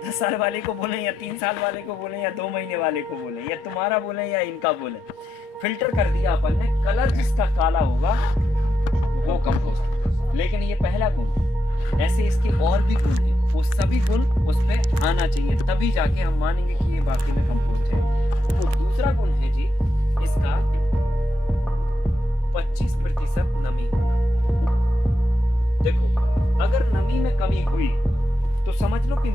10 साल वाले को बोलें या 3 साल वाले को बोलें या 2 महीने वाले को बोलें या तुम्हारा बोलें या इनका बोलें, फिल्टर कर दिया अपन ने, कलर जिसका काला होगा वो कंपोस्ट। लेकिन ये पहला गुण, ऐसे इसके और भी गुण हैं, वो सभी गुण उस पर आना चाहिए, तभी जाके हम मानेंगे कि ये वाकई में कंपोस्ट है। तो दूसरा गुण है जी इसका 25% नमी होना। देखो अगर नमी में कमी हुई तो समझ लो कि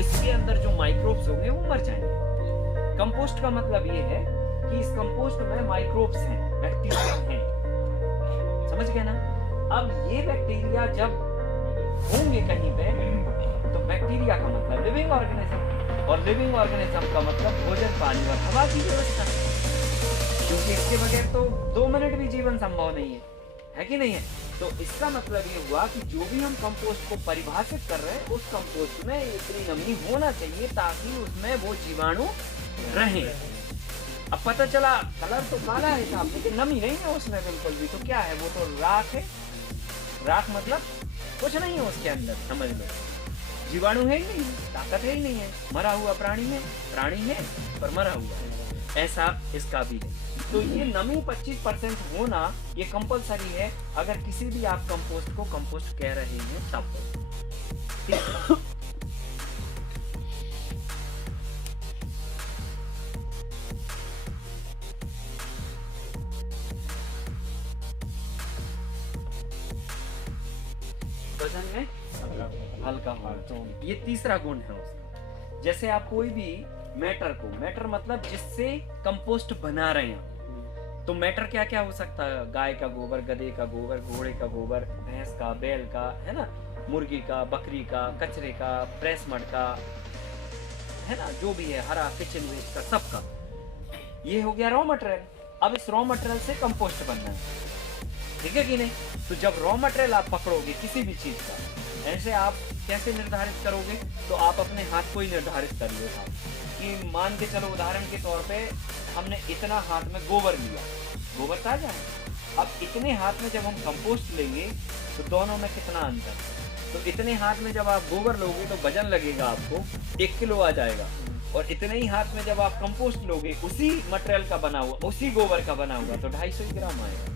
इसके अंदर जो माइक्रोब्स होंगे वो मर जाएंगे। कंपोस्ट का मतलब ये है कि इस कंपोस्ट में माइक्रोब्स हैं, बैक्टीरिया हैं, समझ गए ना। अब ये बैक्टीरिया जब होंगे कहीं पे, तो बैक्टीरिया का मतलब लिविंग ऑर्गेनिज्म, और लिविंग ऑर्गेनिज्म का मतलब भोजन, पानी और हवा की व्यवस्था, क्योंकि इसके बगैर तो 2 मिनट भी जीवन संभव नहीं है कि नहीं है। तो इसका मतलब ये हुआ कि जो भी हम कंपोस्ट को परिभाषित कर रहे हैं, उस कंपोस्ट में इतनी नमी होना चाहिए ताकि उसमें वो जीवाणु रहें। अब पता चला कलर तो काला है साहब, लेकिन नमी नहीं है उसमें बिल्कुल भी, तो क्या है, वो तो राख है। राख मतलब कुछ नहीं है उसके अंदर, समझ लो, जीवाणु है ही नहीं, ताकत है ही नहीं है, मरा हुआ प्राणी है, प्राणी है पर मरा हुआ है, ऐसा इसका भी है। तो ये नमी 25% होना ये कंपलसरी है अगर किसी भी आप कंपोस्ट को कंपोस्ट कह रहे हैं तब। ठीक वजन में हल्का हो, तो ये तीसरा गुण है उसका। जैसे आप कोई भी मैटर को, मैटर मतलब जिससे कंपोस्ट बना रहे हैं, तो मैटर क्या क्या हो सकता है, गाय का गोबर, गधे का गोबर, घोड़े का गोबर, भैंस का, बैल का, है ना, मुर्गी का, बकरी का, कचरे का, प्रेस मड का, है ना, जो भी है, हरा किचन वेस्ट का, सबका, ये हो गया रॉ मटेरियल। अब इस रॉ मटेरियल से कंपोस्ट बनना है, ठीक है कि नहीं। तो जब रॉ मटेरियल आप पकड़ोगे किसी भी चीज का, ऐसे आप कैसे निर्धारित करोगे, तो आप अपने हाथ को ही निर्धारित कर लो कि मान के चलो उदाहरण के तौर पे हमने इतना हाथ में गोबर लिया, गोबर ताजा है, अब इतने हाथ में जब हम कंपोस्ट लेंगे तो दोनों में कितना अंतर, तो इतने हाथ में जब आप गोबर लोगे तो वजन लगेगा आपको 1 किलो आ जाएगा, और इतने ही हाथ में जब आप कंपोस्ट लोगे उसी मटेरियल का बना हुआ, उसी गोबर का बना हुआ, तो 250 ग्राम आएगा,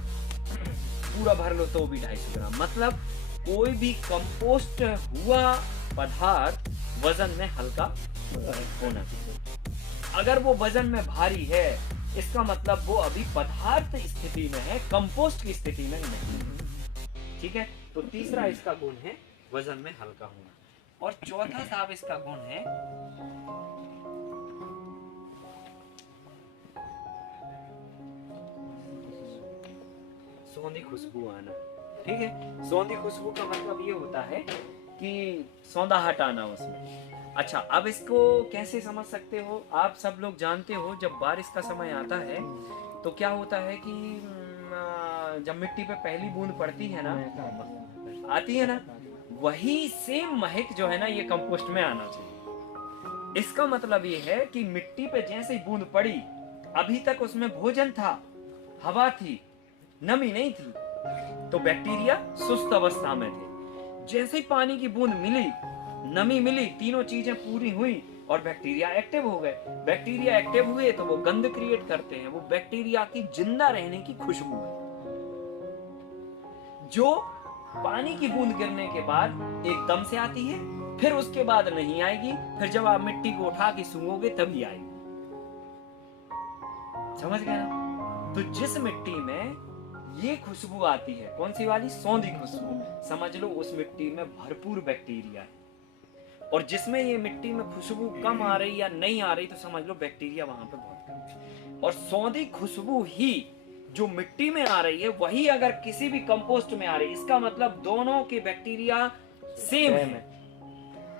पूरा भर लो तो भी 250 ग्राम। मतलब कोई भी कंपोस्ट हुआ पदार्थ वजन में हल्का होना चाहिए। अगर वो वजन में भारी है, इसका मतलब वो अभी पदार्थ स्थिति में है, कंपोस्ट की स्थिति में नहीं। ठीक है, तो तीसरा इसका गुण है वजन में हल्का होना। और चौथा साहब इसका गुण है सौंधी खुशबू आना। ठीक है, सौंधी खुशबू का मतलब ये होता है कि सौंधा हटाना उसमें। अच्छा, अब इसको कैसे समझ सकते हो, आप सब लोग जानते हो जब बारिश का समय आता है तो क्या होता है कि जब मिट्टी पे पहली बूंद पड़ती है ना, आती है ना, वही सेम महक जो है ना ये कंपोस्ट में आना चाहिए। इसका मतलब ये है कि मिट्टी पे जैसे ही बूंद पड़ी, अभी तक उसमें भोजन था, हवा थी, नमी नहीं थी, तो बैक्टीरिया सुस्त अवस्था में थे। जैसे ही पानी की बूंद मिली, नमी मिली, तीनों चीजें पूरी हुई और बैक्टीरिया एक्टिव हो गए। बैक्टीरिया एक्टिव हुए तो वो गंध क्रिएट करते हैं, वो बैक्टीरिया की जिंदा रहने की खुशबू है, जो पानी की बूंद गिरने के बाद एकदम से आती है, फिर उसके बाद नहीं आएगी, फिर जब आप मिट्टी को उठा के सूंघोगे तभी आएगी। समझ गए ना। तो जिस मिट्टी में ये खुशबू आती है, कौन सी वाली, सौंधी खुशबू, समझ लो उस मिट्टी में भरपूर बैक्टीरिया है। और जिसमें ये मिट्टी में खुशबू कम आ रही या नहीं आ रही, तो समझ लो बैक्टीरिया वहां पे बहुत कम है। और सौंधी खुशबू ही जो मिट्टी में आ रही है, वही अगर किसी भी कंपोस्ट में आ रही है, इसका मतलब दोनों के बैक्टीरिया सेम है।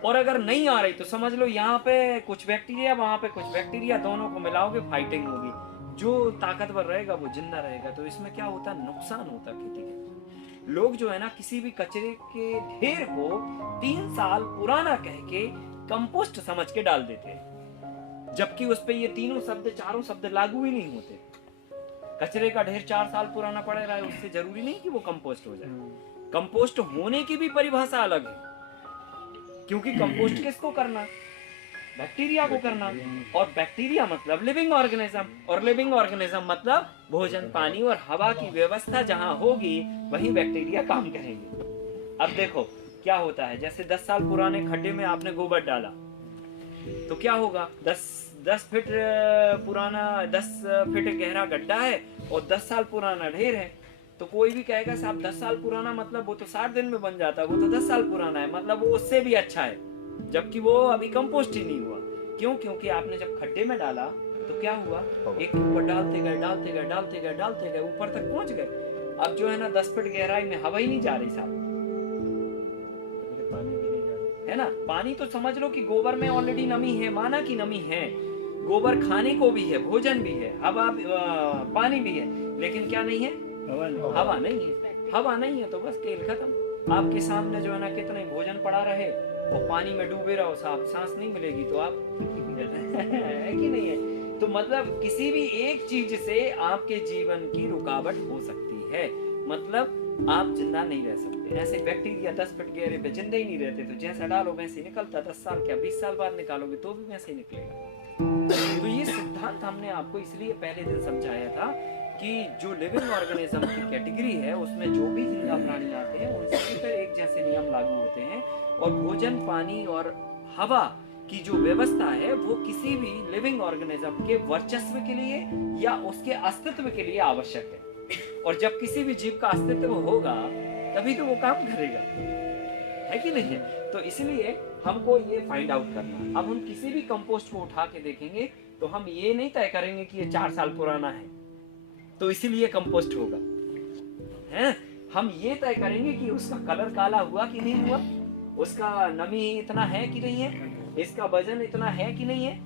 और अगर नहीं आ रही तो समझ लो यहाँ पे कुछ बैक्टीरिया, वहां पे कुछ बैक्टीरिया, दोनों को मिलाओगे, फाइटिंग होगी, जो ताकतवर रहेगा वो जिंदा रहेगा। तो इसमें क्या होता है, नुकसान होता है खेती के। लोग जो है ना, किसी भी कचरे के ढेर को 3 साल पुराना कह के कंपोस्ट समझ के डाल देते हैं, जबकि उस पे ये तीनों शब्द, चारों शब्द लागू ही नहीं होते। कचरे का ढेर 4 साल पुराना पड़ा रहा है, उससे जरूरी नहीं कि वो कंपोस्ट हो जाए। कंपोस्ट होने की भी परिभाषा अलग है, क्योंकि कंपोस्ट किसको करना, बैक्टीरिया को करना। और बैक्टीरिया मतलब लिविंग ऑर्गेनिज्म, और लिविंग ऑर्गेनिज्म मतलब भोजन, पानी और हवा की व्यवस्था जहां होगी वहीं बैक्टीरिया काम करेंगे। अब देखो क्या होता है, जैसे 10 साल पुराने खड्डे में आपने गोबर डाला तो क्या होगा, 10 फीट पुराना 10 फीट गहरा गड्ढा है और 10 साल पुराना ढेर है, तो कोई भी कहेगा साहब 10 साल पुराना मतलब वो तो 60 दिन में बन जाता है, वो तो 10 साल पुराना है, मतलब वो उससे भी अच्छा है, जबकि वो अभी कंपोस्ट ही नहीं हुआ। क्यों? क्योंकि आपने जब खड्डे में डाला तो क्या हुआ, एक ऊपर डालते गए डालते गए डालते गए डालते गए ऊपर तक पहुंच गए। अब जो है ना 10 फीट गहराई में हवा ही नहीं जा रही साहब, पानी भी नहीं जा रहा है ना। पानी तो समझ लो कि गोबर में ऑलरेडी नमी है, माना की नमी है, गोबर खाने को भी है, भोजन भी है, हवा पानी भी है, लेकिन क्या नहीं है, हवा नहीं है। हवा नहीं है तो बस खेल खत्म। आपके सामने जो है ना कितने भोजन पड़ा रहे वो पानी में डूबे रहो साहब, सांस नहीं मिलेगी तो आप है कि नहीं है। तो मतलब किसी भी एक चीज से आपके जीवन की रुकावट हो सकती है, मतलब आप जिंदा नहीं रह सकते। ऐसे बैक्टीरिया 10 फीट गहरे पे जिंदा ही नहीं रहते, तो जैसा डालो वैसे निकलता, 10 साल क्या 20 साल बाद निकालोगे तो भी वैसे ही निकलेगा। तो ये सिद्धांत हमने आपको इसलिए पहले दिन समझाया था कि जो लिविंग ऑर्गेनिज्म की कैटेगरी है उसमें जो भी जिंदा प्राणी आते हैं उन सभी पर एक जैसे नियम लागू होते हैं, और भोजन, पानी और हवा की जो व्यवस्था है वो किसी भी लिविंग ऑर्गेनिज्म के वर्चस्व के लिए या उसके अस्तित्व के लिए आवश्यक है। और जब किसी भी जीव का अस्तित्व होगा तभी तो वो काम करेगा, है कि नहीं है। तो इसलिए हमको ये फाइंड आउट करना। अब हम किसी भी कंपोस्ट को उठा के देखेंगे तो हम ये नहीं तय करेंगे कि ये 4 साल पुराना है तो इसीलिए कंपोस्ट होगा, है। हम ये तय करेंगे कि उसका कलर काला हुआ कि नहीं हुआ, उसका नमी इतना है कि नहीं है, इसका वजन इतना है कि नहीं है,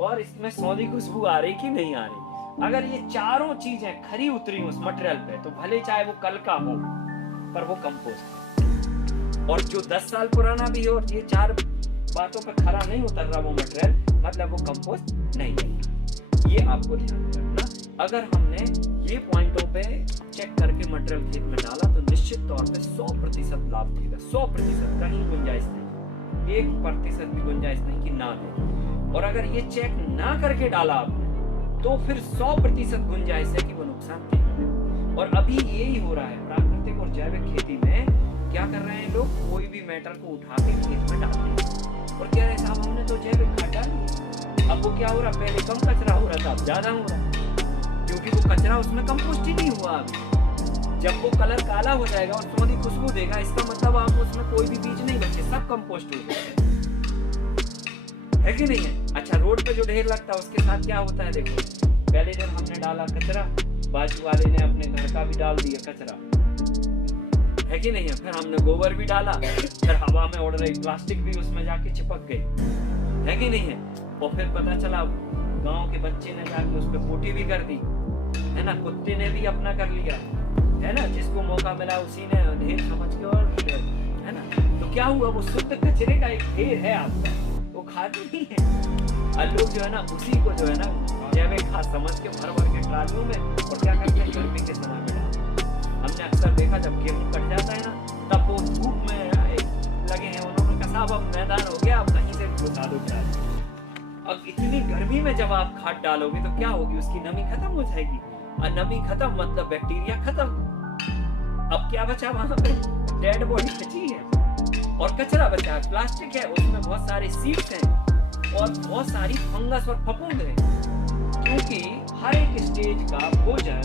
और इसमें सौंधी खुशबू आ रही कि नहीं आ रही। अगर ये चारों चीजें खरी उतरी उस मटेरियल पे तो भले चाहे वो कल का हो पर वो कंपोस्ट है। और जो 10 साल पुराना भी हो और ये 4 बातों पे खरा नहीं उतर रहा वो मटेरियल, मतलब वो कंपोस्ट नहीं है। ये आपको ध्यान रखना। अगर हमने ये पॉइंटों पे चेक करके मटेरियल खेत में डाला तो निश्चित तौर पे 100% लाभ देगा। 100%, कहीं गुंजाइश नहीं, 1% भी गुंजाइश नहीं कि ना दे। और अगर ये चेक ना करके डाला आपने तो फिर 100% गुंजाइश है कि वो नुकसान देगा। और अभी यही हो रहा है प्राकृतिक और जैविक खेती में। क्या कर रहे हैं लोग, कोई भी मैटर को उठा के खेत में डालते हैं और कह रहे साहब हमने तो जैविक खाद डाली। अब वो क्या हो रहा, पहले कम कचरा हो रहा था अब ज्यादा हो रहा है, क्योंकि वो कचरा उसमें कंपोस्ट ही नहीं हुआ अभी। जब वो कलर काला हो जाएगा और सौंधी खुशबू देगा, इसका मतलब आप उसमें कोई भी बीज नहीं बचे, सब कंपोस्ट हो गए, है कि नहीं है। अच्छा, रोड पे जो ढेर लगता है उसके साथ क्या होता है देखो, पहले जब हमने डाला कचरा, बाजू वाले ने अपने घर का भी डाल दिया कचरा, है कि नहीं है। फिर हमने गोबर भी डाला, फिर हवा में उड़ रही प्लास्टिक भी उसमें जाके चिपक गई, है कि नहीं है। और फिर पता चला गांव के बच्चे ने जाके उस पर पोटी भी कर दी, है ना, कुत्ते ने भी अपना कर लिया, है ना, जिसको मौका मिला उसी ने ढेर समझ के, और है ना। तो क्या हुआ, वो शुद्ध कचरे का एक ढेर है आपका, वो खाद नहीं है। और लोग जो है ना उसी को जो है ना जैविक खाद समझ के भर भर के ट्रालियों में, और क्या करते हैं गर्मी के समय में डालते। हमने अक्सर देखा जब गेहूं कट जाता है ना तब वो धूप में लगे हैं, उन्होंने कहा साहब अब मैदान हो गया, अब कहीं से भी उठा दो ट्राली। अब इतनी गर्मी में जब आप खाद डालोगे तो क्या होगी, उसकी नमी खत्म हो जाएगी, और नमी खत्म मतलब बैक्टीरिया खत्म। अब क्या बचा वहां पे, डेड बॉडी बची है और कचरा बचा है, प्लास्टिक है, उसमें बहुत सारे सीड्स हैं और बहुत सारी फंगस और फफूंद है, क्योंकि हर एक स्टेज का भोजन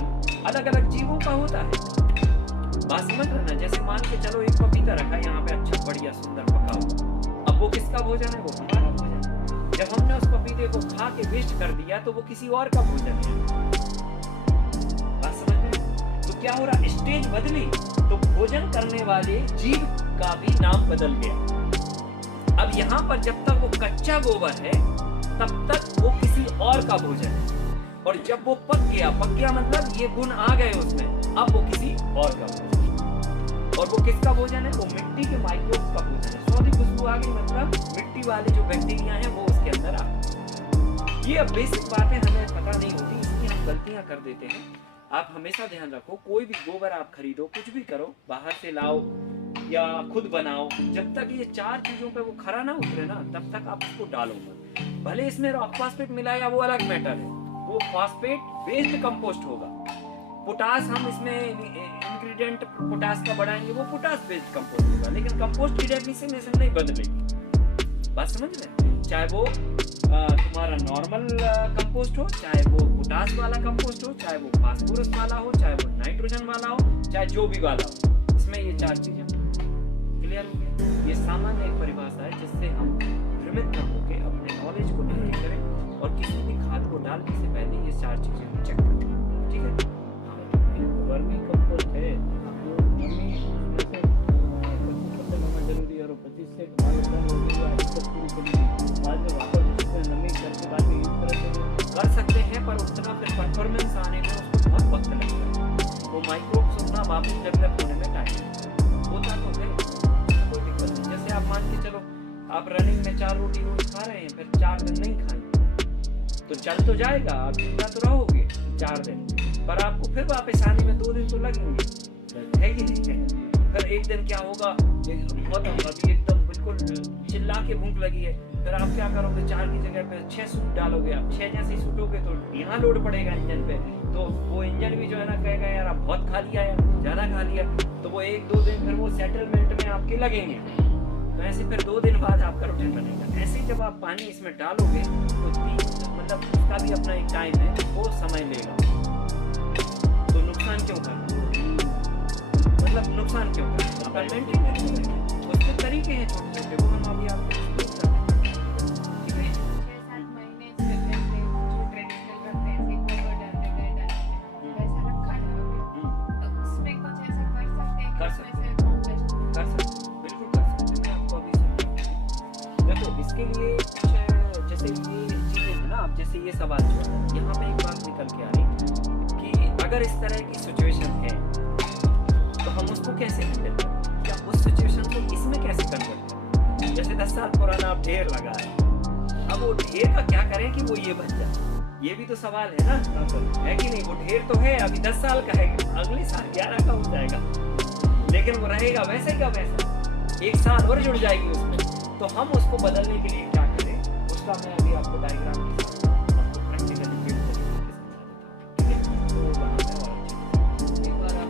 अलग अलग जीवों का होता है। बात समझ रहे ना। जैसे मान के चलो एक पपीता रखा यहाँ पे, अच्छा बढ़िया सुंदर पका हुआ, अब वो किसका भोजन है, वो हमारा भोजन है। जब हमने उस पपीते को खा के वेस्ट कर दिया तो वो किसी और का भोजन है। बात समझ में। तो क्या हो रहा, स्टेज बदली तो भोजन करने वाले जीव का भी नाम बदल गया। अब यहाँ पर जब तक वो कच्चा गोबर है तब तक वो किसी और का भोजन है, और जब वो पक गया मतलब ये गुण आ गए उसमें, अब वो किसी और का भोजन। और वो किसका भोजन है, वो मिट्टी के माइक्रोब्स का भोजन है। सौंधी खुशबू आ गई मतलब मिट्टी वाले जो बैक्टीरिया हैं वो उसके अंदर आ गए। ये अब बेसिक बातें हमें पता नहीं होती, इसलिए हम गलतियां कर देते हैं। आप हमेशा ध्यान रखो, कोई भी गोबर आप खरीदो, कुछ भी करो, बाहर से लाओ या खुद बनाओ, जब तक ये 4 चीजों पे वो खरा ना उतरे ना तब तक आप उसको डालो मत। भले इसमें रॉक फास्फेट मिला या वो अलग मैटर है, वो फास्फेट बेस्ड कंपोस्ट होगा। पोटास हम इसमें इंग्रेडिएंट पोटास का बढ़ाएंगे, वो पोटास बेस्ड कंपोस्ट होगा, लेकिन कंपोस्ट की डेफिनेशन नहीं बदलेगी। बात समझ रहे? चाहे वो तुम्हारा नॉर्मल कंपोस्ट हो, चाहे वो पोटास वाला कंपोस्ट हो, चाहे वो फास्फोरस वाला हो, चाहे वो नाइट्रोजन वाला हो, चाहे जो भी वाला हो, इसमें ये चार चीजें क्लियर हो गई। ये सामान्य एक परिभाषा है जिससे हम भ्रमित न होकर अपने नॉलेज को नहीं करें और किसी भी खाद को डालने से पहले ये चार चीजें हम चेक करें। ठीक है? वर्मी कंपोस्ट है, वो नमी जैसे 25% होना जरूरी है और 25 से कमाल हो गया आदत पूरी करनी, बाद में वापस उसमें नमी करके बाद में यूज कर सकते हैं, पर उतना फिर परफॉर्मेंस आने में उसको बहुत वक्त लगता है। वो माइक्रोब्स उतना वापस डेवलप होने में टाइम होता तो है, कोई दिक्कत नहीं। जैसे आप मान के चलो आप रनिंग में 4 रोटी रोज खा रहे हैं, फिर 4 दिन नहीं खाएंगे तो चल तो जाएगा, आप जिंदा तो रहोगे 4 दिन, पर आपको फिर वापस आने में 2 दिन तो लगेंगे, है कि नहीं है? फिर एक दिन क्या होगा, बहुत अभी एकदम बिल्कुल चिल्ला के भूख लगी है, फिर आप क्या करोगे, 4 की जगह पे 6 सूट डालोगे। आप 6 जैसे ही सूटोगे तो यहाँ लोड पड़ेगा इंजन पे, तो वो इंजन भी जो है ना कहेगा यार आप बहुत खा लिया है, ज्यादा खा लिया, तो वो 1-2 दिन फिर वो सेटलमेंट में आपके लगेंगे। तो ऐसे फिर 2 दिन बाद आपका रूटीन बनेगा। ऐसे जब आप पानी इसमें डालोगे तो 3 मतलब उसका भी अपना एक टाइम है, वो समय लेगा। तो नुकसान क्यों करना, मतलब नुकसान क्यों करना, उसके तरीके हैं छोटे छोटे, वो हम अभी आपको एक्सप्लेन कर रहे हैं। ठीक है? 6-7 महीने से पहले जो ट्रेडिशनल करते हैं, ऐसे गोबर डालते गए डालते वैसा रखा है अभी, तो उसमें कुछ ऐसा कर सकते हैं कर कि सकते उसमें से कॉम्पोस्ट कर सकते हैं, बिल्कुल कर सकते हैं। मैं आपको अभी समझाऊंगा। देखो इसके लिए कुछ जैसे ये चीजें है ना, आप जैसे ये सवाल जो है यहाँ पे एक बात निकल के आ रही कि अगर इस तरह की सिचुएशन है तो हम उसको कैसे हैंडल करें, या उस सिचुएशन को इसमें कैसे कन्वर्ट करें। जैसे 10 साल पुराना आप ढेर लगा है, अब वो ढेर का क्या करें कि वो ये बन जाए, ये भी तो सवाल है ना, है कि नहीं? वो ढेर तो है, अभी 10 साल का है, अगले साल 11 का हो जाएगा, लेकिन वो रहेगा वैसे का वैसा, 1 साल और जुड़ जाएगी उसमें। तो हम उसको बदलने के लिए क्या करें, उसका मैं अभी आपको डायग्राम के साथ आपको प्रैक्टिकली फिट करके समझा देता हूँ। ठीक है? तो वहाँ पे और अच्छे एक बार आप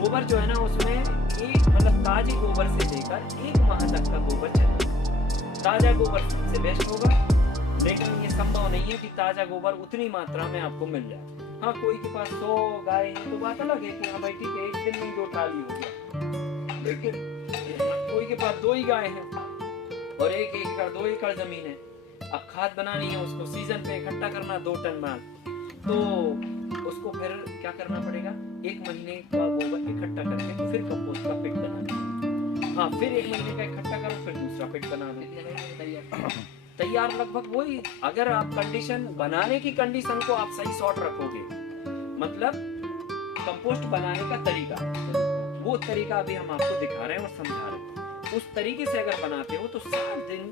गोबर जो है ना उसमें एक मतलब ताजे गोबर से लेकर 1 माह तक का गोबर चाहिए। ताजा गोबर सबसे बेस्ट होगा, लेकिन ये संभव नहीं है कि ताजा गोबर उतनी मात्रा में आपको मिल जाए। हाँ, कोई के पास 100 गाय है तो बात अलग है कि हाँ भाई ठीक है, एक दिन में 2 ट्राली हो गया, लेकिन कोई के पास 2 ही गाय हैं और 1 एकड़ 2 एकड़ जमीन है, अब खाद बनानी है, उसको सीजन पे इकट्ठा करना 2 टन माल, तो उसको फिर क्या करना पड़ेगा, 1 महीने का गोबर इकट्ठा करके फिर कंपोस्ट का पिट बनाना। हाँ, फिर 1 महीने का इकट्ठा करो, फिर दूसरा पिट बना दो, तैयार लगभग वही। अगर आप कंडीशन बनाने की कंडीशन को आप सही शॉर्ट रखोगे, मतलब कंपोस्ट बनाने का तरीका, वो तरीका अभी हम आपको दिखा रहे हैं और समझा रहे हैं, उस तरीके से अगर बनाते हो तो 7 दिन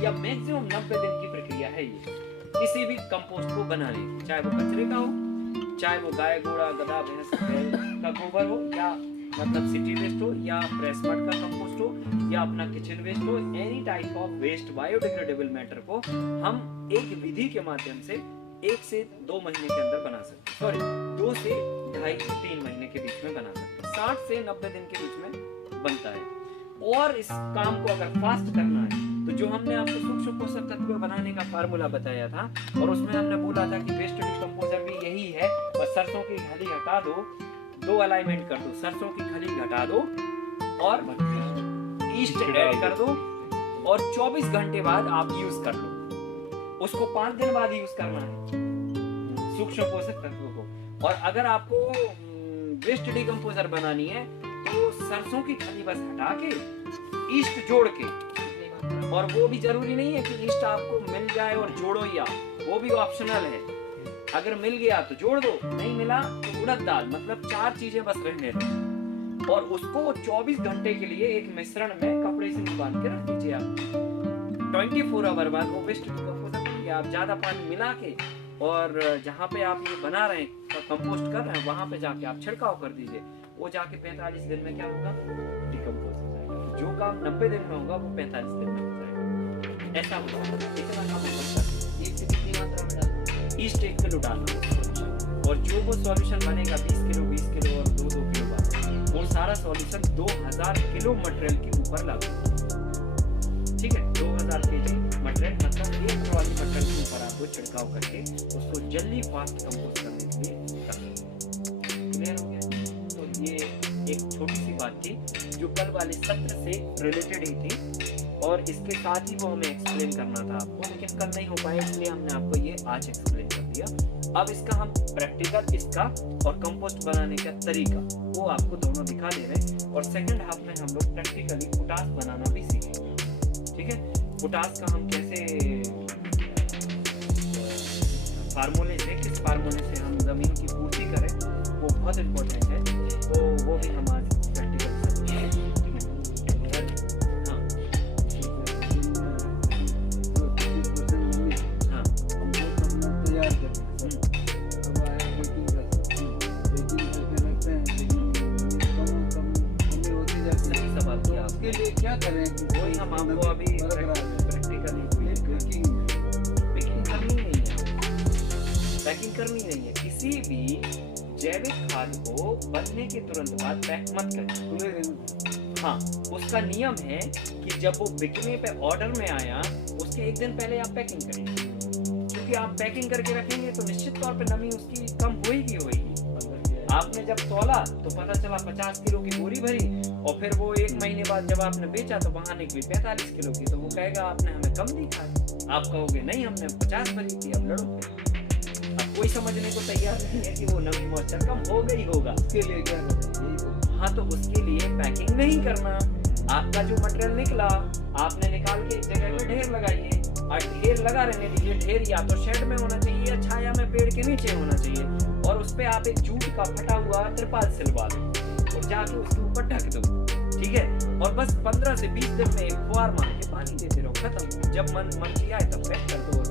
या मैक्सिमम 90 दिन की प्रक्रिया है ये किसी भी कंपोस्ट को बनाने की, चाहे वो कचरे का हो, चाहे वो गाय घोड़ा गधा भैंस का गोबर हो, या मतलब सिटी वेस्ट हो, या प्रेस मड का कंपोस्ट हो, या अपना किचन वेस्ट हो, any type of waste biodegradable matter को हम एक विधि के माध्यम से 1 से 2 महीने के अंदर बना सकते हैं, सॉरी 2 से 2.5-3 महीने के बीच में बना सकते हैं, 60 से 90 दिन के बीच में बनता है। और इस काम को अगर फास्ट करना है तो जो हमने आपको सूक्ष्म पोषक तत्व बनाने का फार्मूला बताया था, और उसमें हमने बोला था कि वेस्ट डिकम्पोजर भी यही है, बस सरसों की खली हटा दो, 2 अलाइनमेंट कर दो, सरसों की खली हटा दो और ईस्ट ऐड कर दो, और 24 घंटे बाद आप यूज कर लो, उसको 5 दिन बाद यूज करना है सूक्ष्म पोषक तत्व को। और अगर आपको वेस्ट डिकम्पोजर बनानी है तो सरसों की खली बस हटा के ईस्ट जोड़ के, और वो भी जरूरी नहीं है कि ईस्ट आपको मिल जाए और जोड़ो ही आप, वो भी ऑप्शनल है, अगर मिल गया तो जोड़ दो, नहीं मिला तो उड़द दाल, मतलब 4 चीजें बस रहने दो, और उसको 24 घंटे के लिए एक मिश्रण में कपड़े से बांध के रख दीजिए आप। 24 आवर बाद वो वेस्ट डिकम्पोजर बन गया। आप ज्यादा पानी मिला के और जहाँ पे आप ये बना रहे हैं कंपोस्ट कर रहे हैं वहां पे जाके आप छिड़काव कर दीजिए, वो जाके 45 दिन में क्या होगा, डिकम्पोज हो जाएगा। जो काम 90 दिन में होगा वो 45 दिन में हो जाएगा। ऐसा होता है, इतना काम हम करते हैं। एक से कितनी मात्रा में डालना? ईस्ट 1 किलो डालना है और जो वो सॉल्यूशन बनेगा 20 किलो 20 किलो और 2-2 किलो का, वो सारा सॉल्यूशन 2000 किलो मटेरियल के ऊपर लागू होगा। ठीक है, 2000 केजी मटेरियल मतलब एक ट्रॉली मटेरियल के ऊपर आपको छिड़काव करके उसको जल्दी फास्ट कंपोस्ट करने के लिए करना। क्लियर हो गया? तो ये एक छोटी सी बात थी जो कल वाले सत्र से रिलेटेड ही थी और इसके साथ ही वो हमें एक्सप्लेन करना था आपको, लेकिन कल नहीं हो पाया इसलिए हमने आपको ये आज एक्सप्लेन कर दिया। अब इसका हम प्रैक्टिकल इसका और कंपोस्ट बनाने का तरीका वो आपको दोनों दिखा दे रहे हैं और सेकंड हाफ में हम लोग प्रैक्टिकली पोटास बनाना भी सीखेंगे। ठीक है, पोटास का हम कैसे फार्मूले से, किस फार्मूले से हम जमीन की पूर्ति करें वो बहुत इम्पोर्टेंट है, तो वो भी हम आज प्रैक्टिकल क्या करें? वही हम आपको अभी प्रैक्टिकली पैकिंग करनी नहीं है, पैकिंग करनी नहीं है। किसी भी जैविक खाद को बनने के तुरंत बाद पैक मत करें। हाँ, उसका नियम है कि जब वो बिकने पे ऑर्डर में आया उसके एक दिन पहले आप पैकिंग करेंगे, क्योंकि आप पैकिंग करके रखेंगे तो निश्चित तौर पे नमी उसकी कम होगी। आपने जब तोला तो पता चला 50 किलो की बोरी भरी और फिर वो एक महीने बाद जब आपने बेचा तो वहां निकली 45 किलो की, तो वो कहेगा आपने हमें कम दी खाद। आप कहोगे नहीं हमने 50 भरी थी, अब लड़ो। अब कोई समझने को तैयार नहीं है कि वो नमी मॉइस्चर कम हो गई होगा। उसके लिए क्या करें? हाँ, तो उसके लिए पैकिंग नहीं करना। आपका जो मटेरियल निकला आपने निकाल के एक जगह पे ढेर लगाइए और ढेर लगा रहने दीजिए। ढेर या तो शेड में होना चाहिए या छाया में पेड़ के नीचे होना चाहिए और उस पे आप एक जूट का फटा हुआ त्रिपाल सिलवा दो और जाके उसके ऊपर ढक दो। ठीक है, और बस 15 से 20 दिन में एक फुहार मार के पानी देते रहो, खत्म। जब मन आए तब पैक कर दो और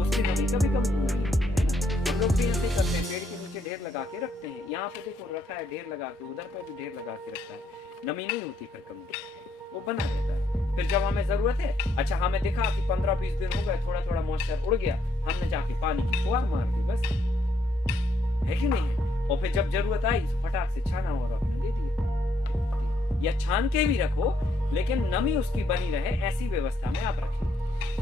उसकी नमी कभी कम नहीं होगी, है ना। हम लोग भी ऐसे करते हैं, पेड़ के नीचे ढेर लगा के रखते हैं। यहाँ पे देखो रखा है ढेर लगा के, उधर पे भी ढेर लगा के रखा है, नमी नहीं होती फिर कम, वो बना रहता है। फिर जब हमें जरूरत है, अच्छा हमें दिखा कि 15-20 दिन हो गए, थोड़ा थोड़ा मॉइस्चर उड़ गया, हमने जाके पानी की फुहार मार दी, बस, है कि नहीं है। और फिर जब जरूरत आई तो फटाक से छाना और आपने दे दिया, या छान के भी रखो लेकिन नमी उसकी बनी रहे ऐसी व्यवस्था में आप रखिए।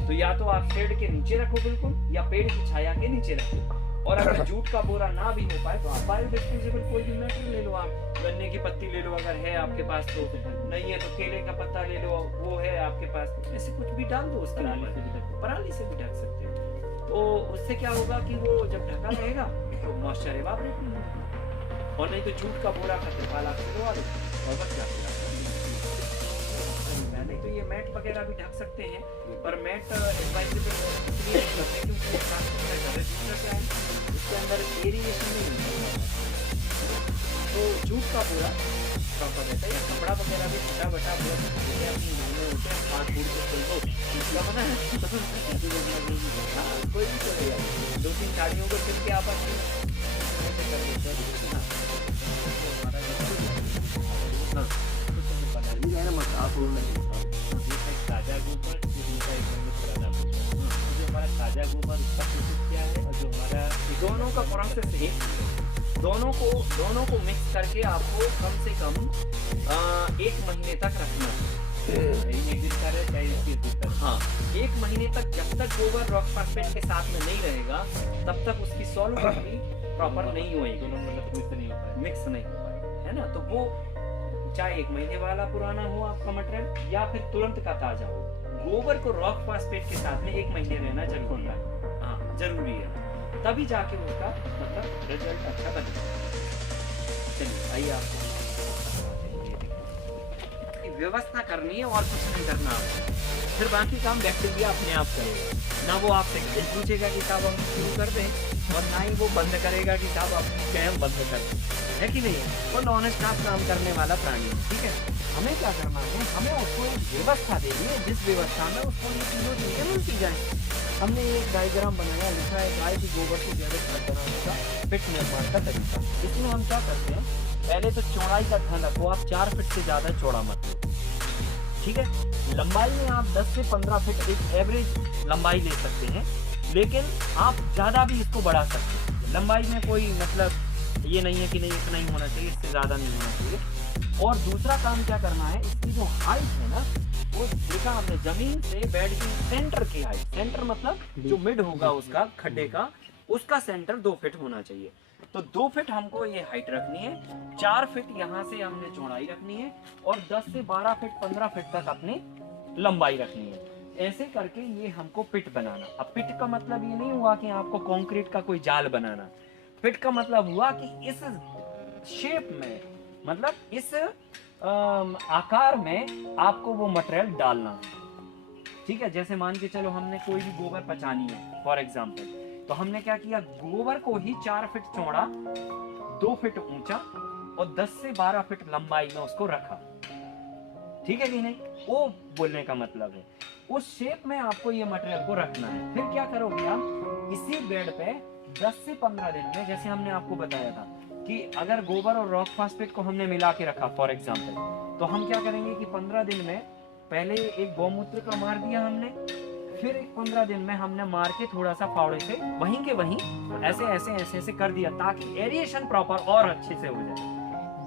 तो या तो आप शेड के नीचे रखो बिल्कुल, या पेड़ की छाया के नीचे रखो। और अगर जूट का बोरा ना भी हो पाए तो आप बायोडिस्पोजेबल कोई भी मैटर ले लो, आप गन्ने की पत्ती ले लो अगर है आपके पास, तो नहीं है तो केले का पत्ता ले लो, वो है आपके पास, ऐसे कुछ भी डाल दो उसके ऊपर, पराली से भी ढक सकते हो। तो उससे क्या होगा कि वो जब ढका रहेगा तो मॉइस्चर इवापोरेट नहीं होगा। और नहीं तो जूट का बोरा का त्रिपाल आप सिलवा दो और बस जाके नहीं तो ये मैट वगैरह भी ढक सकते हैं, पर मैट एडवाइजेबल इसलिए नहीं करते क्योंकि क्या है उसके अंदर एरिएशन नहीं होता। तो जूट का बोरा प्रॉपर रहता है, या कपड़ा वगैरह भी छोटा बटा बहुत जैसे अपनी घूमने होते हैं, हाथ फूट के चल दो इसका बना है। हाँ, कोई भी चलेगा, 2-3 साड़ियों को सिल के आपस में ताजा गोबर, जो हमारा ताजा गोबर उसका प्रोसेस क्या है, और जो हमारा दोनों का प्रोसेस है, दोनों को मिक्स करके आपको कम से कम 1 महीने तक रखना है। हाँ, 1 महीने तक, जब तक गोबर रॉक फॉस्फेट के साथ में नहीं रहेगा तब तक उसकी सॉल्युबिलिटी प्रॉपर नहीं होएगी, मिक्स नहीं हो पाएगा, है ना। तो वो चाहे 1 महीने वाला पुराना हो आपका मटेरियल या फिर तुरंत का ताजा हो, गोबर को रॉक फॉस्फेट के साथ में 1 महीने रहना जरूरी है। हाँ, जरूरी है, तभी जाके उसका मतलब रिजल्ट अच्छा बनेगा। चलिए आइए आपको व्यवस्था करनी है और कुछ नहीं करना आपको, फिर बाकी काम बैक्टीरिया अपने आप करेगा। ना वो आपसे घड़ी पूछेगा कि साहब हम शुरू कर दें और ना ही वो बंद करेगा कि साहब आप कैम बंद कर दें, है कि नहीं। वो नॉनेस्ट आप काम करने वाला प्राणी है, ठीक है। हमें क्या करना है, हमें उसको एक व्यवस्था देनी है जिस व्यवस्था में उसको ये तीनों चीजें मिलती जाए। हमने एक डायग्राम बनाया, लिखा है गाय की गोबर से जैविक खाद बनाने का फिट निर्माण का तरीका। इसमें हम क्या करते हैं, पहले तो चौड़ाई का ध्यान रखो, आप 4 फीट से ज्यादा चौड़ा मत लो, ठीक है। लंबाई में आप 10 से 15 फीट एक एवरेज लंबाई ले सकते हैं, लेकिन आप ज्यादा भी इसको बढ़ा सकते हैं। लंबाई में कोई मतलब ये नहीं है कि नहीं इतना ही होना चाहिए, इससे ज्यादा नहीं होना चाहिए। और दूसरा काम क्या करना है, इसकी जो हाइट है ना, वो देखा हमने जमीन से बेड की सेंटर की हाइट, सेंटर मतलब जो मिड होगा उसका खड्डे का, उसका सेंटर 2 फीट होना चाहिए। तो 2 फीट हमको ये हाइट रखनी है, 4 फीट यहाँ से हमने चौड़ाई रखनी है, और 10 से 12 फीट 15 फीट तक अपनी लंबाई रखनी है। ऐसे करके ये हमको पिट बनाना। अब पिट का मतलब ये नहीं हुआ कि आपको कंक्रीट का कोई जाल बनाना, पिट का मतलब हुआ कि इस शेप में, मतलब इस आकार में आपको वो मटेरियल डालना है, ठीक है। जैसे मान के चलो हमने कोई भी गोबर पचानी है फॉर एग्जाम्पल, तो हमने क्या किया, गोबर को ही 4 फीट चौड़ा 2 फीट ऊंचा और 10 से 12 फीट लंबाई में उसको रखा, ठीक है कि नहीं। वो बोलने का मतलब है उस शेप में आपको ये मटेरियल को रखना है। फिर क्या करोगे आप, इसी बेड पे 10 से 15 दिन में, जैसे हमने आपको बताया था कि अगर गोबर और रॉक फास्फेट को हमने मिला के रखा फॉर एग्जाम्पल, तो हम क्या करेंगे कि 15 दिन में पहले एक गौमूत्र का मार दिया हमने, फिर एक 15 दिन में हमने मार के थोड़ा सा फावड़े से वहीं के वहीं ऐसे ऐसे ऐसे ऐसे कर दिया, ताकि एरिएशन प्रॉपर और अच्छे से हो जाए।